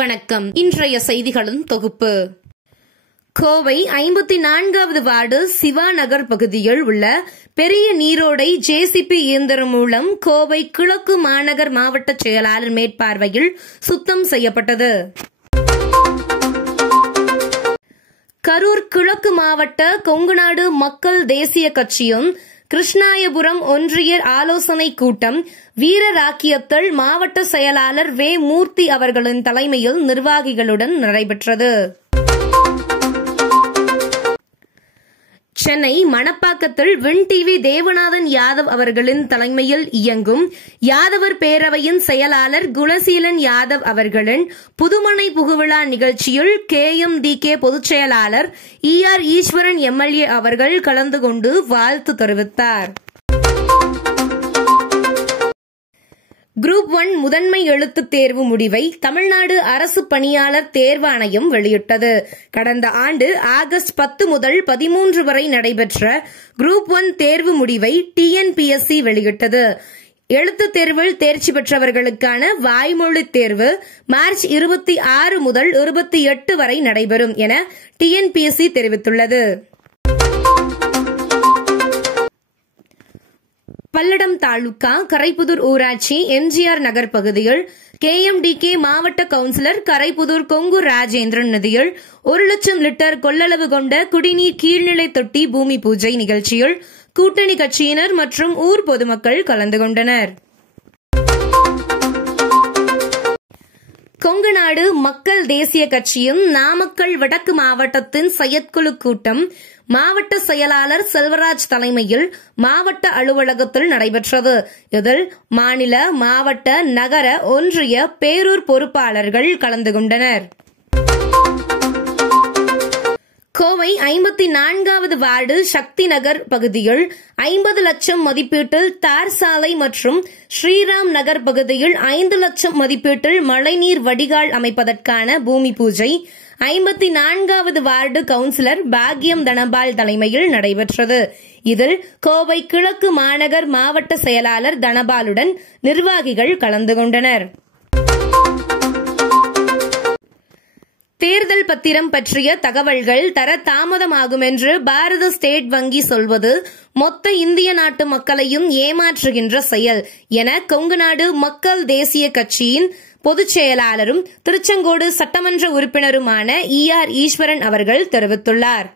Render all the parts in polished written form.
வணக்கம். இன்றைய செய்திகளின் தொகுப்பு. கோவை 54வது வார்டு சிவா நகர் பகுதியில் உள்ள பெரிய நீரோடை ஜேசிபி இயந்திரம் மூலம் கோவை கிழக்கு மாநகர் மாவட்ட செயலாளர் மேற்பார்வையில் சுத்தம் செய்யப்பட்டது. கரூர் கிழக்கு மாவட்ட கொங்குநாடு மக்கள் தேசிய கட்சியும் கிருஷ்ணாயபுரம் ஒன்றிய ஆலோசனை கூட்டம் வீரராக்கியத்தில் மாவட்ட செயலாளர் வே. மூர்த்தி அவர்களின் தலைமையில் நிர்வாகிகளுடன் நடைபெற்றது. சென்னை மணப்பாக்கத்தில் வின் டிவி தேவநாதன் யாதவ் அவர்களின் தலைமையில் இயங்கும் யாதவர் பேரவையின் செயலாளர் குணசீலன் யாதவ் அவர்களின் புதுமனை புகுவிழா நிகழ்ச்சியில் KMDK பொதுச் செயலாளர் ER ஈஸ்வரன் MLA அவர்கள் கலந்து கொண்டு வாழ்த்து தெரிவித்தார். குரூப் 1 முதன்மை எழுத்துத் தேர்வு முடிவை தமிழ்நாடு அரசு பணியாளர் தேர்வாணையம் வெளியிட்டது. கடந்த ஆண்டு ஆகஸ்ட் 10 முதல் 13 வரை நடைபெற்ற குரூப் 1 தேர்வு முடிவை TNPSC வெளியிட்டது. எழுத்துத் தேர்வில் தேர்ச்சி பெற்றவர்களுக்கான வாய்மொழி தேர்வு மார்ச் 26 முதல் 28 வரை நடைபெறும் என TNPSC தெரிவித்துள்ளது. பல்லடம் தாலுகா கரைப்புதூர் ஊராட்சி MGR நகர் பகுதியில் KMDK மாவட்ட கவுன்சிலர் கரைப்புதூர் கொங்கு ராஜேந்திரன் நிதியில் 1 லட்சம் லிட்டர் கொள்ளளவு கொண்ட குடிநீர் கீழ்நிலை தொட்டி பூமி பூஜை நிகழ்ச்சியில் கூட்டணி கட்சியினர் மற்றும் ஊர் பொதுமக்கள் கலந்து கொண்டனர். கொங்குநாடு மக்கள் தேசிய கட்சியும் நாமக்கல் வடக்கு மாவட்டத்தின் செயற்குழு கூட்டம் மாவட்ட செயலாளர் செல்வராஜ் தலைமையில் மாவட்ட அலுவலகத்தில் நடைபெற்றது. இதில் மாநில, மாவட்ட, நகர, ஒன்றிய, பேரூர் பொறுப்பாளர்கள் கலந்து கொண்டனர். கோவை 54வது வார்டு சக்தி நகர் பகுதியில் 50 லட்சம் மதிப்பீட்டில் தார் சாலை மற்றும் ஸ்ரீராம் நகர் பகுதியில் 5 லட்சம் மதிப்பீட்டில் மழைநீர் வடிகால் அமைப்பதற்கான பூமி பூஜை 54வது வார்டு கவுன்சிலர் பாக்யம் தனபால் தலைமையில் நடைபெற்றது. இதில் கோவை கிழக்கு மாநகர் மாவட்ட செயலாளர் தனபாலுடன் நிர்வாகிகள் கலந்து கொண்டனர். தேர்தல் பத்திரம் பற்றிய தகவல்கள் தர தாமதமாகும் என்று பாரத ஸ்டேட் வங்கி சொல்வது மொத்த இந்திய நாட்டு மக்களையும் ஏமாற்றுகின்ற செயல் என கொங்குநாடு மக்கள் தேசிய கட்சியின் பொதுச் செயலாளரும் திருச்செங்கோடு சட்டமன்ற உறுப்பினருமான ER ஈஸ்வரன் அவர்கள் தெரிவித்துள்ளார்.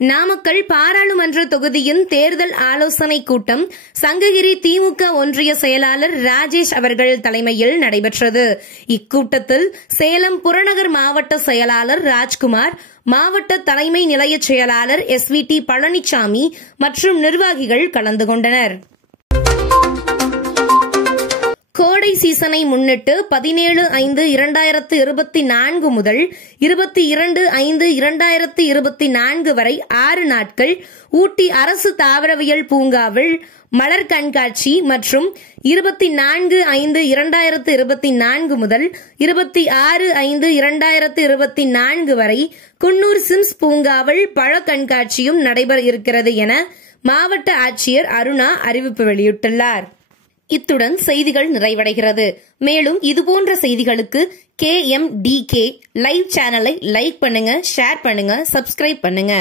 நாமக்கல் பாராளுமன்ற தொகுதியின் தேர்தல் ஆலோசனை கூட்டம் சங்ககிரி திமுக ஒன்றிய செயலாளர் ராஜேஷ் அவர்கள் தலைமையில் நடைபெற்றது. இக்கூட்டத்தில் சேலம் புறநகர் மாவட்ட செயலாளர் ராஜ்குமார், மாவட்ட தலைமை நிலைய செயலாளர் SVT பழனிசாமி மற்றும் நிர்வாகிகள் கலந்து கொண்டனர். கோடை சீசனை முன்னிட்டு 17/5/2024 முதல் 22/5/2024 வரை 6 நாட்கள் ஊட்டி அரசு தாவரவியல் பூங்காவில் மலர் கண்காட்சி மற்றும் 24/5/2024 முதல் 26/5/2024 வரை குன்னூர் சிம்ஸ் பூங்காவில் பழ கண்காட்சியும் நடைபெற இருக்கிறது என மாவட்ட ஆட்சியர் அருணா அறிவிப்பு வெளியிட்டுள்ளார். இத்துடன் செய்திகள் நிறைவடைகிறது. மேலும் இதுபோன்ற செய்திகளுக்கு KMDK லைவ் சேனலை லைக் பண்ணுங்க, ஷேர் பண்ணுங்க, சப்ஸ்கிரைப் பண்ணுங்க.